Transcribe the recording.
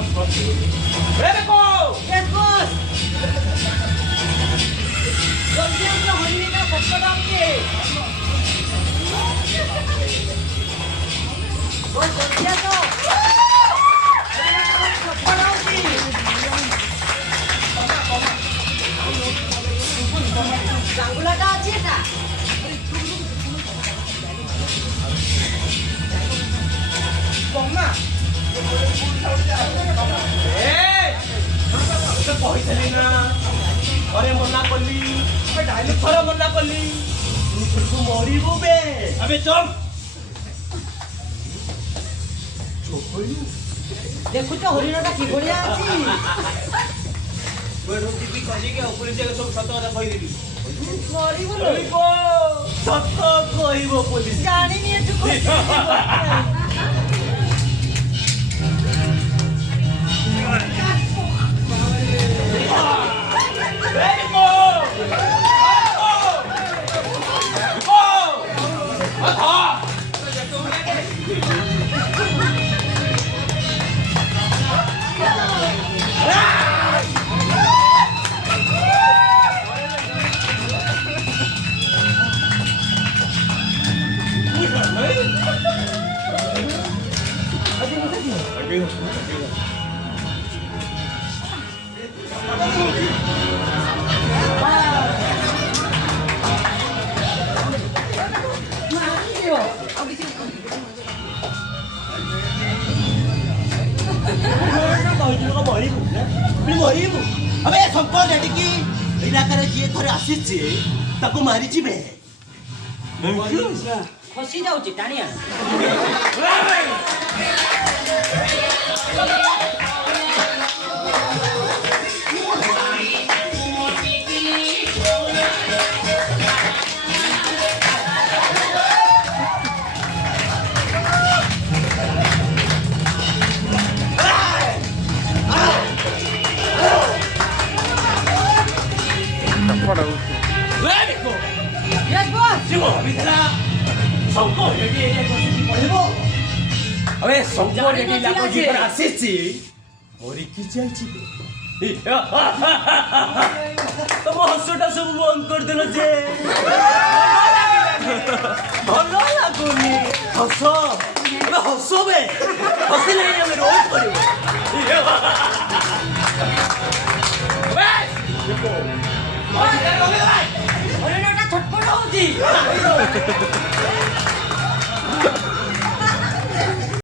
Rebeko! Yes, boss! Contiendo Honina Papadaki! Boss, contiendo! Papadaki! Sanggula ka, Chita! Bomma! Hey! तो କହିଥିଲି ନା ଥରେ ମନା କଲି ଡାଇଲଗ ଥରେ ମନା କଲି ତୁ ମରିବୁ ବେ ଆବେ ଚଲ ଦେଖୁଛ ହରିଣଟା କିଭଳିଆ ଅଛି ଯିବି କହିକି ଉପରେ ଯାକ ସବୁ ସତ କଥା କହିଦେବି ମରିବୁ ସତ କହିବ ପୋଲିସ ଜାଣିନି ଏଠୁ ମରିବୁ ଆବେ ଶଙ୍କର ଏଠିକି ଇଲାକାରେ ଯିଏ ଥରେ ଆସିଛି ତାକୁ ମାରିଯିବେ ଖସି ଯାଉଛି ଟାଣିଆ Rebeko! Yes, boss! 지금 어디서나 성공 여기 얘기하고 버리고 아왜 성공 얘기하고 이걸 안 썼지? 머리 기지할지 ତମ ହସଟା ସବୁ ବନ୍ଦ କରିଦେଲ ଯେ ଭଲ ଲାଗୁନି ହସ ଏବେ ହସ ବେ ହସିଲେ ଆମେ ରୋଲ କରିବୁ ହରିଣଟା ଛଟପଟ ହଉଛି